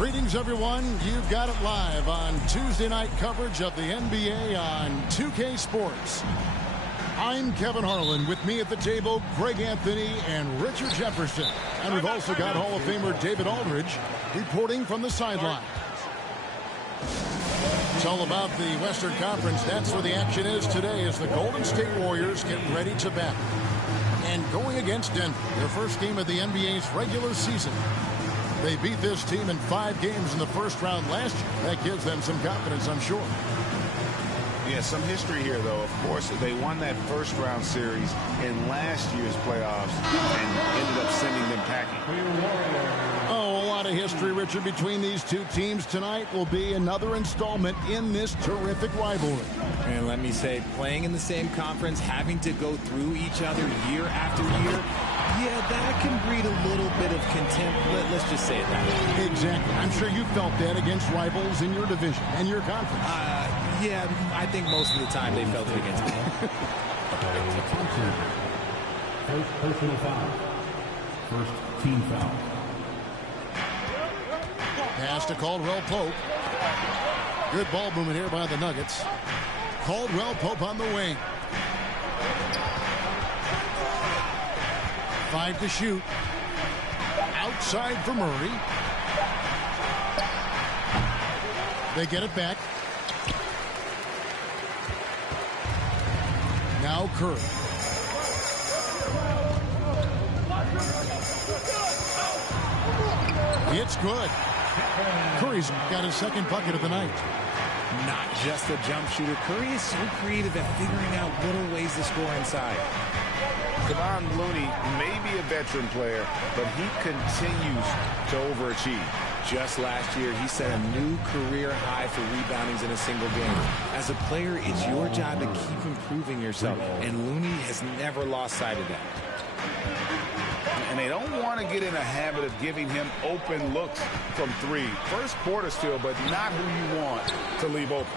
Greetings, everyone. You've got it live on Tuesday night coverage of the NBA on 2K Sports. I'm Kevin Harlan. With me at the table, Greg Anthony and Richard Jefferson. And we've also got Hall of Famer David Aldridge reporting from the sideline. It's all about the Western Conference. That's where the action is today as the Golden State Warriors get ready to battle. And going against Denver, their first game of the NBA's regular season. They beat this team in 5 games in the first round last year. That gives them some confidence, I'm sure. Yeah, some history here, though. Of course, they won that first round series in last year's playoffs and ended up sending them packing. Oh, a lot of history, Richard, between these two teams. Tonight will be another installment in this terrific rivalry. And let me say, playing in the same conference, having to go through each other year after year, yeah, that can breed a little bit of contempt. Let's just say it that way. Exactly. I'm sure you felt that against rivals in your division and your conference. Yeah, I think most of the time they felt it against me. First personal foul. First team foul. Pass to Caldwell Pope. Good ball movement here by the Nuggets. Caldwell Pope on the wing. 5 to shoot. Outside for Murray. They get it back. Now Curry. It's good. Curry's got his second bucket of the night. Not just a jump shooter. Curry is so creative at figuring out little ways to score inside. Kevon Looney may be a veteran player, but he continues to overachieve. Just last year, he set a new career high for reboundings in a single game. As a player, it's your job to keep improving yourself, and Looney has never lost sight of that. And they don't want to get in a habit of giving him open looks from 3. First quarter still, but not who you want to leave open.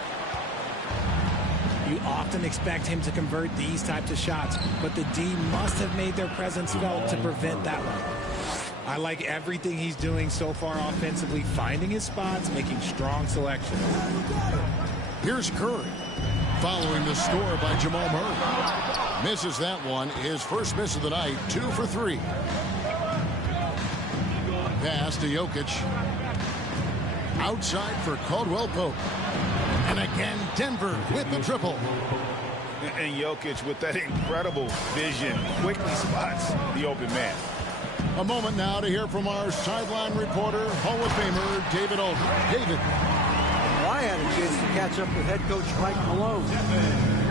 You often expect him to convert these types of shots, but the D must have made their presence felt to prevent that one. I like everything he's doing so far offensively, finding his spots, making strong selections. Here's Curry, following the score by Jamal Murray. Misses that one, his first miss of the night, 2 for 3. Pass to Jokic. Outside for Caldwell Pope. And again, Denver with the triple. And Jokic with that incredible vision quickly spots the open man. A moment now to hear from our sideline reporter, Hall of Famer David Aldridge. David. Well, I had a chance to catch up with head coach Mike Malone.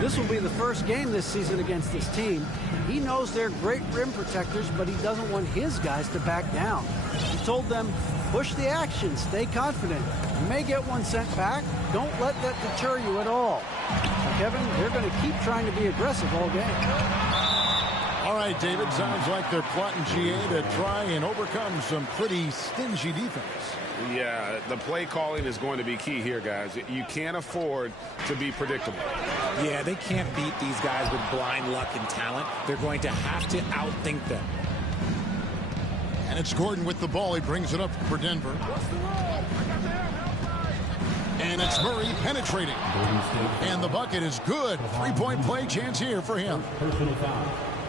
This will be the first game this season against this team. He knows they're great rim protectors, but he doesn't want his guys to back down. He told them, push the action, stay confident. You may get one sent back. Don't let that deter you at all. Kevin, they're going to keep trying to be aggressive all game. All right, David, sounds like they're plotting GA to try and overcome some pretty stingy defense. Yeah, the play calling is going to be key here, guys. You can't afford to be predictable. Yeah, they can't beat these guys with blind luck and talent. They're going to have to outthink them. And it's Gordon with the ball. He brings it up for Denver. And it's Murray penetrating. And the bucket is good. 3-point play chance here for him.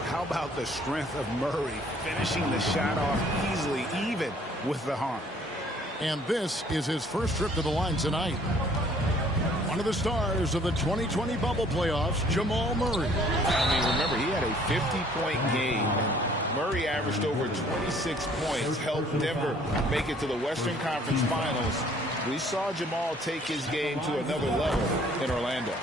How about the strength of Murray finishing the shot off easily, even with the harm? And this is his first trip to the line tonight. One of the stars of the 2020 bubble playoffs, Jamal Murray. I mean, remember, he had a 50-point game. Murray averaged over 26 points, helped Denver make it to the Western Conference Finals. We saw Jamal take his game to another level in Orlando.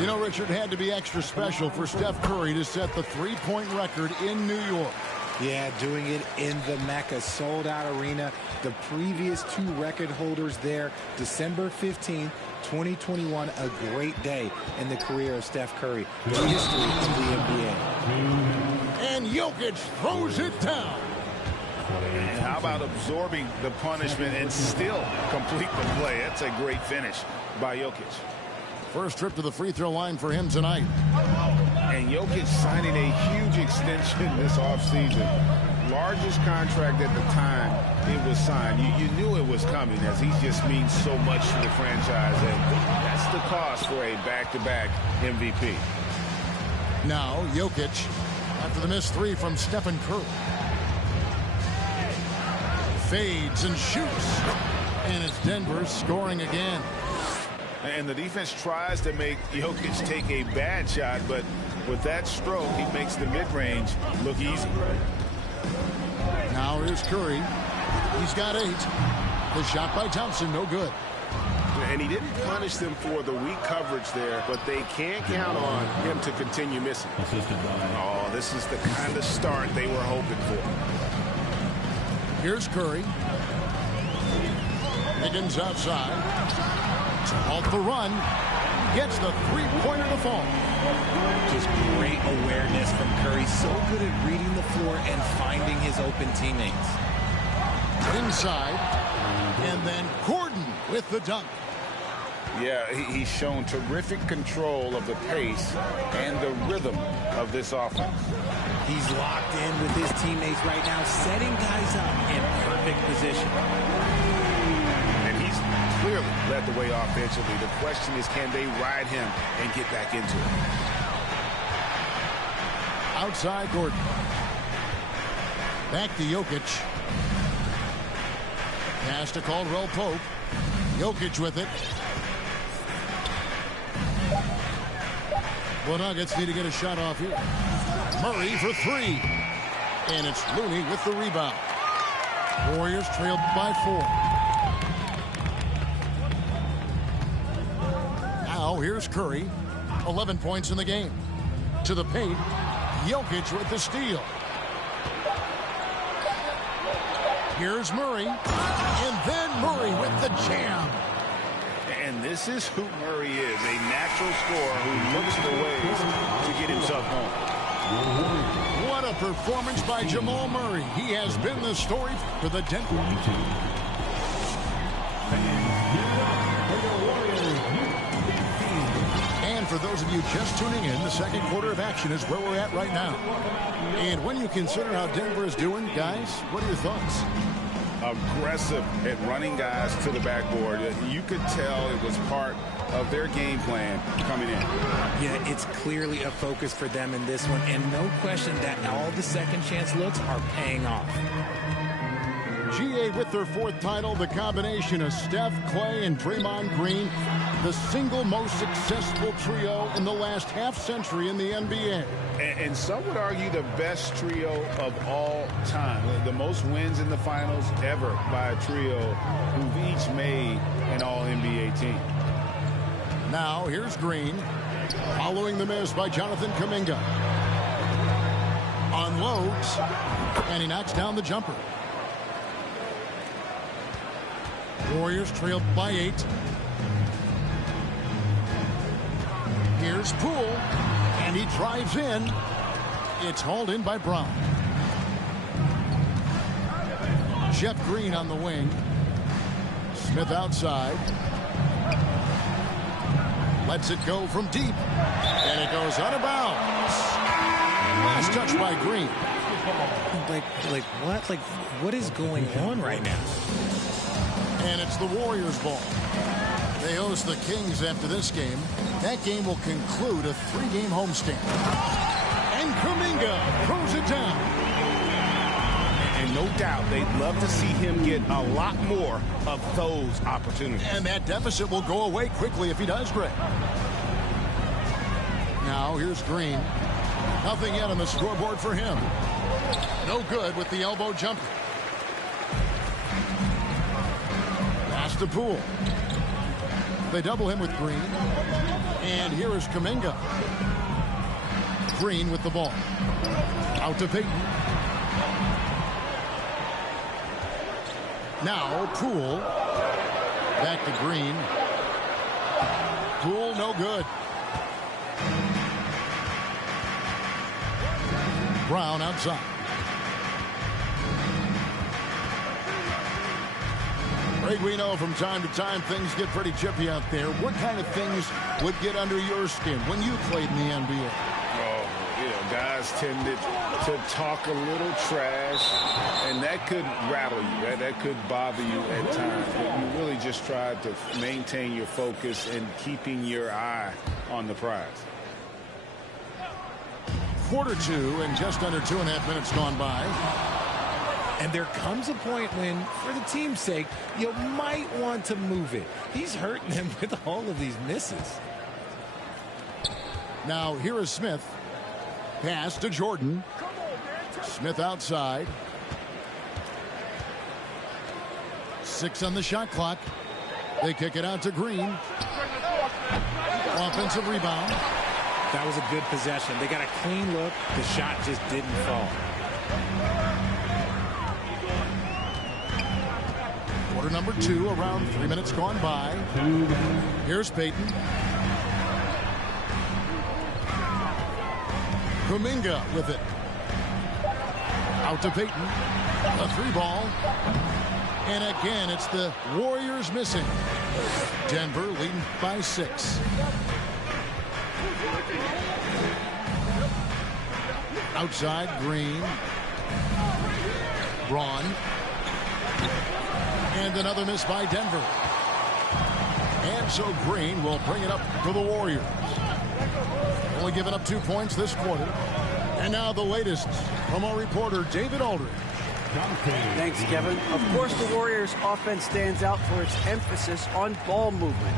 You know, Richard, had to be extra special for Steph Curry to set the 3-point record in New York. Yeah, doing it in the Mecca sold-out arena. The previous 2 record holders there, December 15th, 2021, a great day in the career of Steph Curry. The history of the NBA. And Jokic throws it down. And how about absorbing the punishment and still complete the play? That's a great finish by Jokic. First trip to the free throw line for him tonight. And Jokic signing a huge extension this offseason. largest contract at the time it was signed. You knew it was coming, as he just means so much to the franchise, and that's the cost for a back-to-back MVP. Now Jokic after the missed three from Stephen Curry. Fades and shoots, and it's Denver scoring again. And the defense tries to make Jokic take a bad shot, but with that stroke, he makes the mid-range look easy. Now here's Curry. He's got 8. The shot by Thompson, no good. And he didn't punish them for the weak coverage there, but they can't count on him to continue missing. Oh, this is the kind of start they were hoping for. Here's Curry. Higgins outside. To halt the run. Gets the three-pointer to fall. Just great awareness from Curry. So good at reading the floor and finding his open teammates. Inside. And then Gordon with the dunk. Yeah, he's shown terrific control of the pace and the rhythm of this offense. He's locked in with his teammates right now, setting guys up in perfect position. And he's clearly led the way offensively. The question is, can they ride him and get back into it? Outside Gordon. Back to Jokic. Pass to Caldwell Pope. Jokic with it. The Nuggets need to get a shot off here. Murray for 3. And it's Looney with the rebound. Warriors trailed by 4. Now here's Curry. 11 points in the game. To the paint. Jokic with the steal. Here's Murray. And then Murray with the jam. And this is who Murray is, a natural scorer who looks for ways to get himself home. What a performance by Jamal Murray. He has been the story for the Denver. And for those of you just tuning in, the second quarter of action is where we're at right now. And when you consider how Denver is doing, guys, what are your thoughts? Aggressive at running guys to the backboard. You could tell it was part of their game plan coming in. Yeah, it's clearly a focus for them in this one, and no question that all the second chance looks are paying off. GA with their 4th title, the combination of Steph, Clay, and Draymond Green, the single most successful trio in the last half-century in the NBA. And some would argue the best trio of all time. The most wins in the finals ever by a trio who've each made an All-NBA team. Now, here's Green, following the miss by Jonathan Kuminga. Unloads, and he knocks down the jumper. Warriors trailed by 8. Here's Poole, and he drives in. It's hauled in by Brown. Jeff Green on the wing. Smith outside. Lets it go from deep. And it goes out of bounds. Last touch by Green. Like what? Like, what is going on right now? And it's the Warriors' ball. They host the Kings after this game. That game will conclude a 3-game homestand. And Kuminga throws it down. And no doubt they'd love to see him get a lot more of those opportunities. And that deficit will go away quickly if he does, Greg. Now here's Green. Nothing yet on the scoreboard for him. No good with the elbow jumper. Pass to Poole. They double him with Green. And here is Kuminga. Green with the ball. Out to Payton. Now Poole. Back to Green. Poole no good. Brown outside. Greg, we know from time to time things get pretty chippy out there. What kind of things would get under your skin when you played in the NBA? Oh, Guys tended to talk a little trash, and that could rattle you. That could bother you at times. But you really just tried to maintain your focus and keeping your eye on the prize. Quarter two and just under 2.5 minutes gone by. And there comes a point when, for the team's sake, you might want to move it. He's hurting them with all of these misses. Now here is Smith. Pass to Jordan. Smith outside. 6 on the shot clock. They kick it out to Green. Offensive rebound. That was a good possession. They got a clean look. The shot just didn't fall. Quarter number 2, around 3 minutes gone by. Here's Payton. Kuminga with it. Out to Payton. A 3-ball. And again, it's the Warriors missing. Denver leading by 6. Outside, Green. Braun. And another miss by Denver. And so Green will bring it up to the Warriors. Only giving up 2 points this quarter. And now the latest from our reporter, David Aldridge. Thanks, Kevin. Of course, the Warriors' offense stands out for its emphasis on ball movement.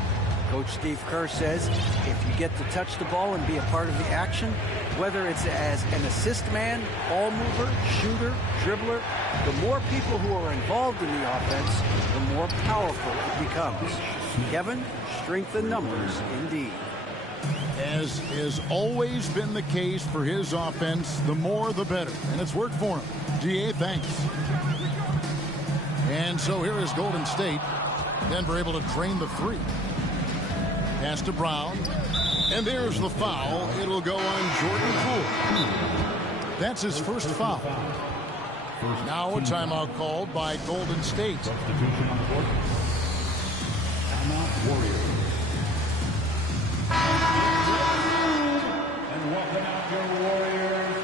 Coach Steve Kerr says if you get to touch the ball and be a part of the action, whether it's as an assist man, ball mover, shooter, dribbler, the more people who are involved in the offense, the more powerful it becomes. Kevin, strength in numbers indeed. As has always been the case for his offense, the more the better. And it's worked for him. GA, thanks. And so here is Golden State. Denver able to drain the 3. Pass to Brown. And there's the foul. It'll go on Jordan Poole. That's his first foul. Now a timeout called by Golden State. Substitution on the court. Timeout Warriors. And welcome out your Warriors,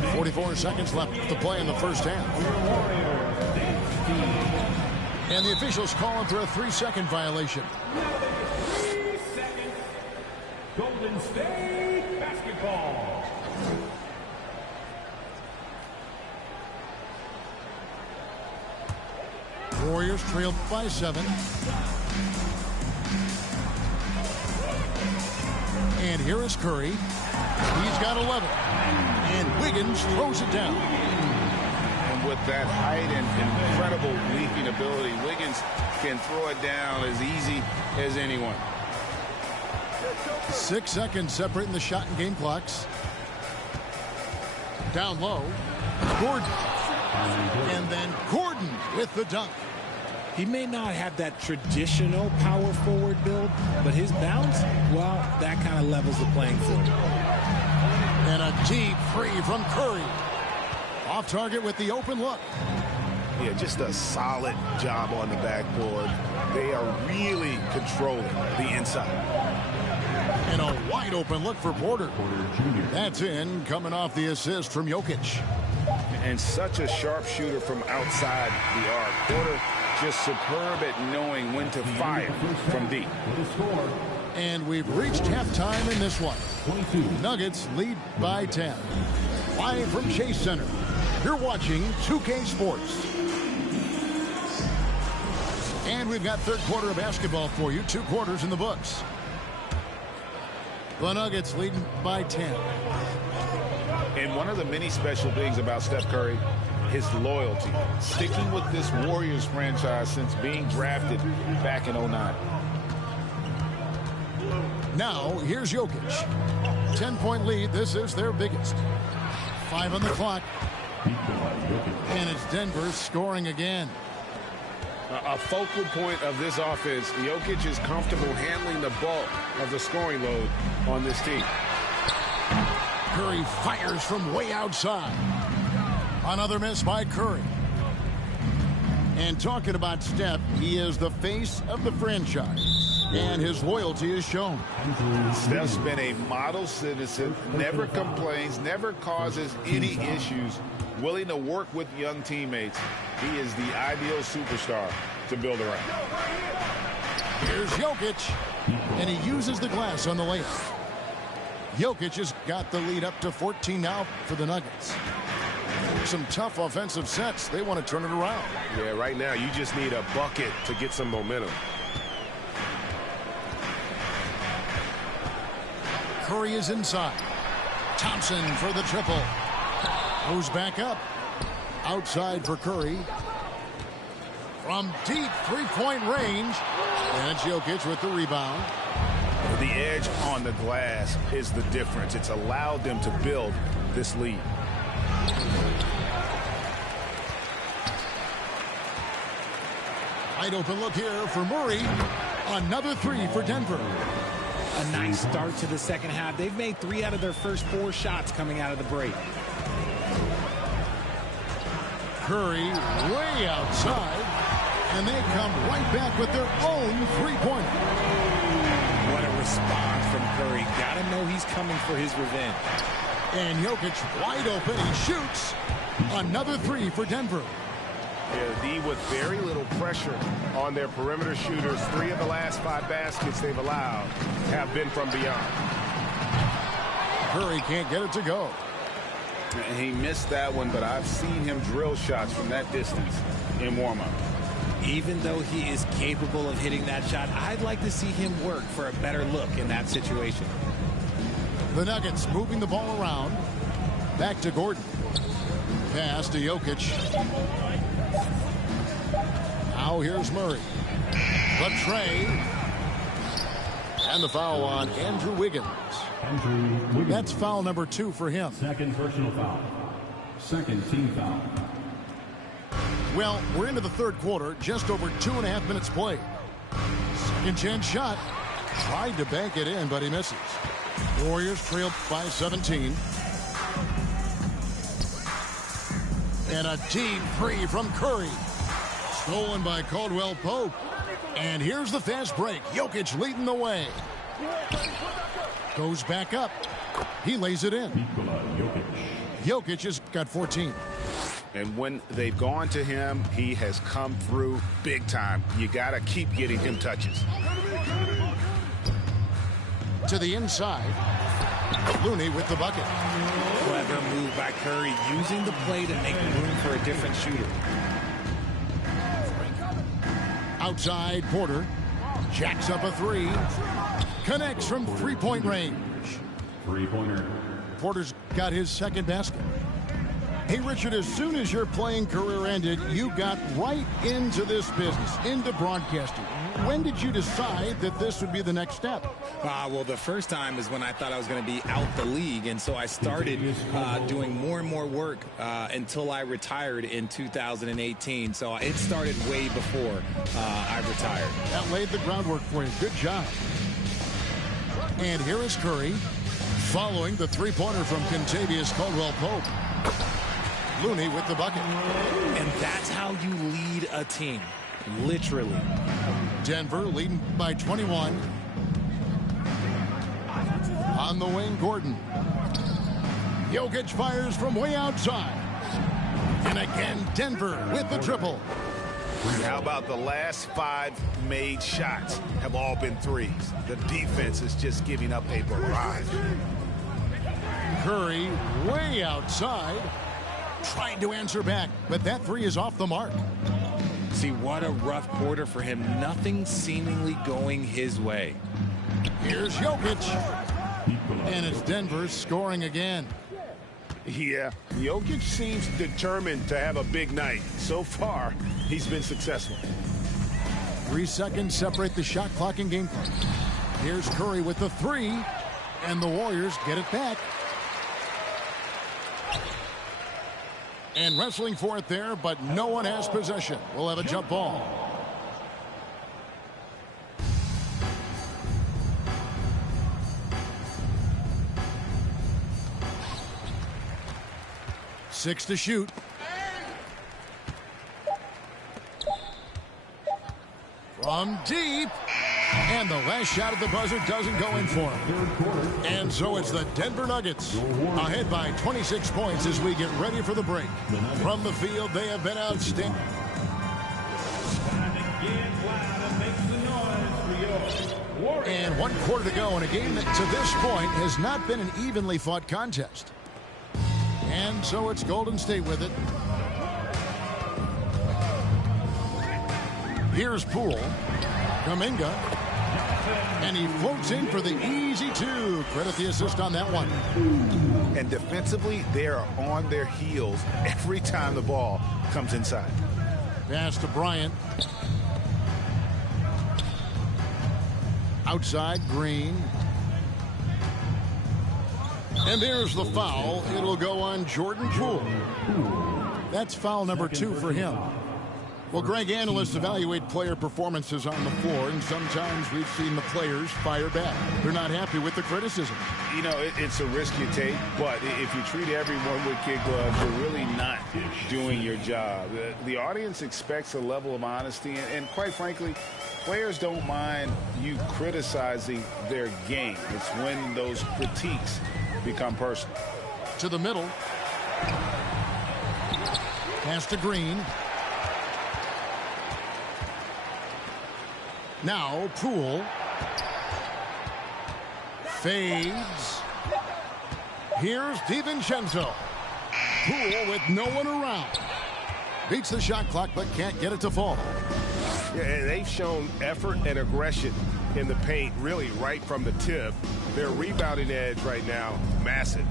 16. 44 seconds left to play in the first half. And the officials calling for a 3-second violation. 3 seconds. Golden State basketball. Warriors trailed by 7. And here is Curry. He's got 11. And Wiggins throws it down. And with that height and incredible leaping ability, Wiggins can throw it down as easy as anyone. 6 seconds separating the shot and game clocks. Down low. Gordon. And then Gordon with the dunk. He may not have that traditional power forward build, but his bounce, well, that kind of levels the playing field. And a deep free from Curry. Off target with the open look. Yeah, just a solid job on the backboard. They are really controlling the inside. And a wide open look for Porter. That's in, coming off the assist from Jokic. And such a sharp shooter from outside the arc. Porter just superb at knowing when to fire from deep. And we've reached halftime in this one. Nuggets lead by 10. Live from Chase Center. You're watching 2K Sports. And we've got third quarter of basketball for you. 2 quarters in the books. The Nuggets leading by 10. And one of the many special things about Steph Curry, his loyalty. Sticking with this Warriors franchise since being drafted back in 09. Now, here's Jokic. 10-point lead. This is their biggest. 5 on the clock. And it's Denver scoring again. A focal point of this offense. Jokic is comfortable handling the bulk of the scoring load on this team. Curry fires from way outside. Another miss by Curry. And talking about Steph, he is the face of the franchise. And his loyalty is shown. Steph's been a model citizen, never complains, never causes any issues, willing to work with young teammates. He is the ideal superstar to build around. Here's Jokic, and he uses the glass on the layup. Jokic has got the lead up to 14 now for the Nuggets. Some tough offensive sets. They want to turn it around. Yeah, right now you just need a bucket to get some momentum. Curry is inside. Thompson for the triple. Goes back up. Outside for Curry. From deep three-point range. And Jokic with the rebound. The edge on the glass is the difference. It's allowed them to build this lead. Wide open look here for Murray. Another three for Denver. A nice start to the second half. They've made 3 out of their first 4 shots coming out of the break. Curry way outside. And they come right back with their own three-pointer. What a response from Curry. Gotta know he's coming for his revenge. And Jokic wide open. He shoots. Another three for Denver. Yeah, the D with very little pressure on their perimeter shooters. 3 of the last 5 baskets they've allowed have been from beyond. Curry can't get it to go. And he missed that one, but I've seen him drill shots from that distance in warm-up. Even though he is capable of hitting that shot, I'd like to see him work for a better look in that situation. The Nuggets moving the ball around. Back to Gordon. Pass to Jokic. Now here's Murray. The tray. And the foul on Andrew Wiggins. That's foul number 2 for him. Second personal foul. Second team foul. Well, we're into the third quarter. Just over 2.5 minutes played. Second chance shot. Tried to bank it in, but he misses. Warriors trail by 17. And a deep three from Curry. Stolen by Caldwell Pope. And here's the fast break. Jokic leading the way. Goes back up. He lays it in. Jokic has got 14. And when they've gone to him, he has come through big time. You got to keep getting him touches. To the inside. Looney with the bucket. Clever move by Curry, using the play to make room for a different shooter. Outside, Porter. Jacks up a three. Connects from three-point range. Three-pointer. Porter's got his second basket. Hey, Richard, as soon as your playing career ended, you got right into this business, into broadcasting. When did you decide that this would be the next step? Well, the first time is when I thought I was going to be out the league, and so I started doing more and more work until I retired in 2018. So it started way before I retired. That laid the groundwork for you. Good job. And here is Curry following the three-pointer from Kentavious Caldwell-Pope. Looney with the bucket. And that's how you lead a team, literally. Denver leading by 21. On the wing, Gordon. Jokic fires from way outside. And again, Denver with the triple. How about the last 5 made shots have all been threes? The defense is just giving up a barrage. Curry way outside. Trying to answer back, but that three is off the mark. See, what a rough quarter for him. Nothing seemingly going his way. Here's Jokic. And it's Denver scoring again. Yeah, Jokic seems determined to have a big night. So far, he's been successful. 3 seconds separate the shot clock and game clock. Here's Curry with the three, and the Warriors get it back. And wrestling for it there, but no one has possession. We'll have a jump ball. Six to shoot. From deep. And the last shot at the buzzer doesn't go in for him. And so it's the Denver Nuggets ahead by 26 points as we get ready for the break. From the field, they have been outstanding. And 1 quarter to go in a game that to this point has not been an evenly fought contest. And so it's Golden State with it. Here's Poole. Kuminga. And he floats in for the easy two. Credit the assist on that one. And defensively, they are on their heels every time the ball comes inside. Pass to Bryant. Outside, Green. And there's the foul. It'll go on Jordan Poole. That's foul number 2 for him. Well, Greg, analysts evaluate player performances on the floor, and sometimes we've seen the players fire back. They're not happy with the criticism. You know, it's a risk you take, but if you treat everyone with kid gloves, you're really not doing your job. The audience expects a level of honesty, and quite frankly, players don't mind you criticizing their game. It's when those critiques become personal. To the middle. Pass to Green. Now Poole. Fades. Here's DiVincenzo. Poole with no one around. Beats the shot clock but can't get it to fall. Yeah, and they've shown effort and aggression in the paint really right from the tip. Their rebounding edge right now, massive.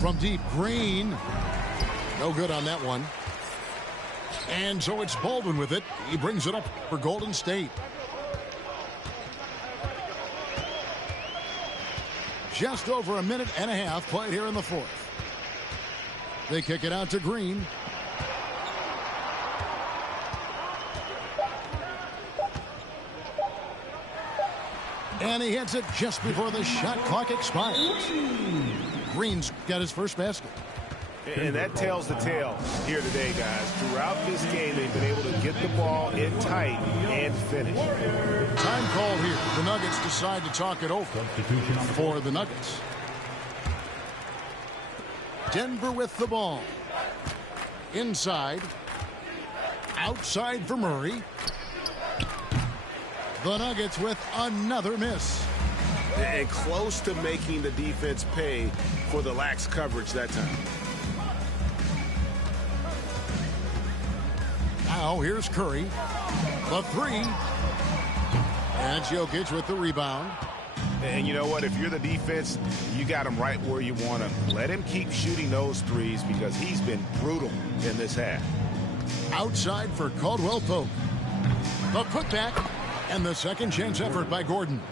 From deep, Green. No good on that one. And so it's Baldwin with it. He brings it up for Golden State. Just over a minute and a half played here in the fourth. They kick it out to Green. And he hits it just before the shot clock expires. Green's got his first basket. And that tells the tale here today, guys. Throughout this game, they've been able to get the ball in tight and finish. Time call here. The Nuggets decide to talk it over for the Nuggets. Denver with the ball. Inside. Outside for Murray. The Nuggets with another miss. And close to making the defense pay for the lax coverage that time. Now here's Curry. The three. And Jokic with the rebound. And you know what? If you're the defense, you got him right where you want him. Let him keep shooting those threes because he's been brutal in this half. Outside for Caldwell Pope. The putback and the second chance effort by Gordon.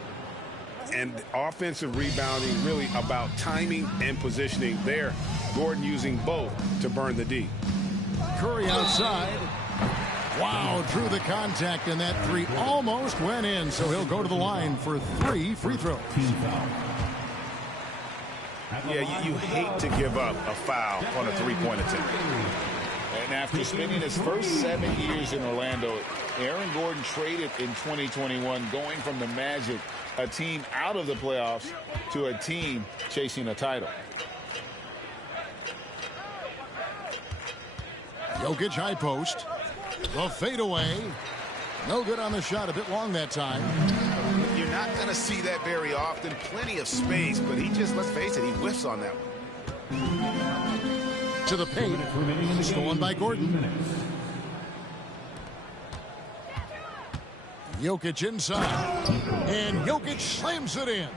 And offensive rebounding really about timing and positioning there. Gordon using both to burn the D. Curry outside. Wow, drew the contact, and that three almost went in, so he'll go to the line for 3 free throws. Yeah, you hate to give up a foul on a three-point attempt. And after spending his first 7 years in Orlando, Aaron Gordon traded in 2021, going from the Magic, a team out of the playoffs, to a team chasing a title. Jokic high post. The fadeaway. No good on the shot. A bit long that time. You're not going to see that very often. Plenty of space, but he just, let's face it, he whiffs on that one. To the paint. Stolen by Gordon. Jokic inside. And Jokic slams it in.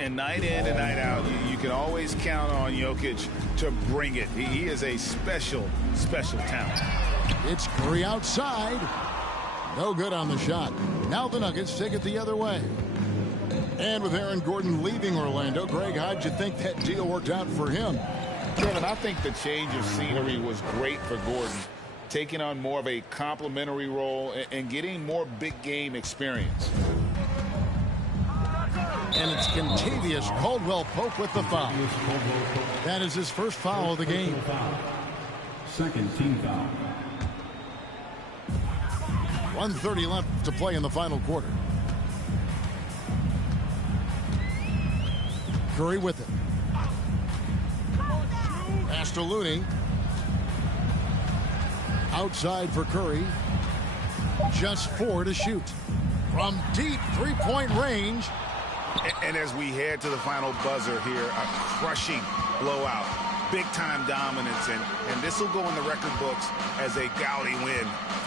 And night in and night out, you can always count on Jokic to bring it. He is a special, special talent. It's Curry outside. No good on the shot. Now the Nuggets take it the other way. And with Aaron Gordon leaving Orlando, Greg, how'd you think that deal worked out for him? Kevin, I think the change of scenery was great for Gordon, taking on more of a complimentary role and getting more big game experience. And it's Kentavious Caldwell Pope with the foul. That is his first foul of the game. Second team foul. 1:30 left to play in the final quarter. Curry with it. Pass to Looney. Outside for Curry. Just 4 to shoot. From deep three-point range. And as we head to the final buzzer here, a crushing blowout. Big-time dominance, and this will go in the record books as a gaudy win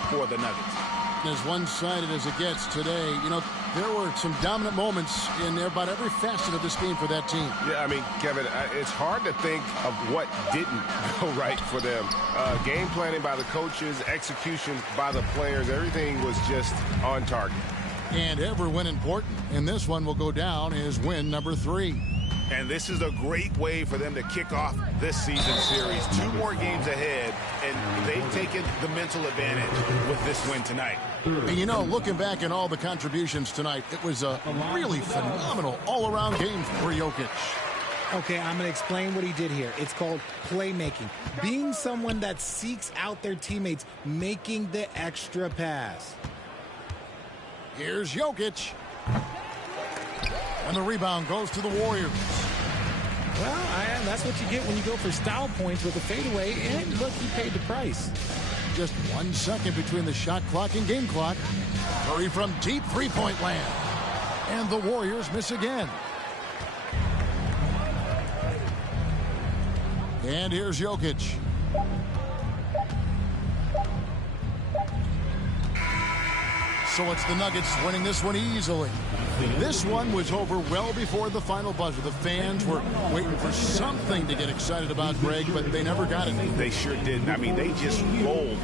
for the Nuggets. As one-sided as it gets today, you know, there were some dominant moments in about every facet of this game for that team. Yeah, I mean, Kevin, it's hard to think of what didn't go right for them. Game planning by the coaches, execution by the players, everything was just on target. And every win important, and this one will go down as win number 3. And this is a great way for them to kick off this season series. 2 more games ahead, and they've taken the mental advantage with this win tonight. And you know, looking back at all the contributions tonight, it was a really phenomenal all-around game for Jokic. Okay, I'm going to explain what he did here. It's called playmaking. Being someone that seeks out their teammates, making the extra pass. Here's Jokic. And the rebound goes to the Warriors. Well, that's what you get when you go for style points with a fadeaway. And look, he paid the price. Just 1 second between the shot clock and game clock. Curry from deep three-point land. And the Warriors miss again. And here's Jokic. So it's the Nuggets winning this one easily. This one was over well before the final buzzer. The fans were waiting for something to get excited about, Greg, but they never got it. They sure didn't. I mean, they just rolled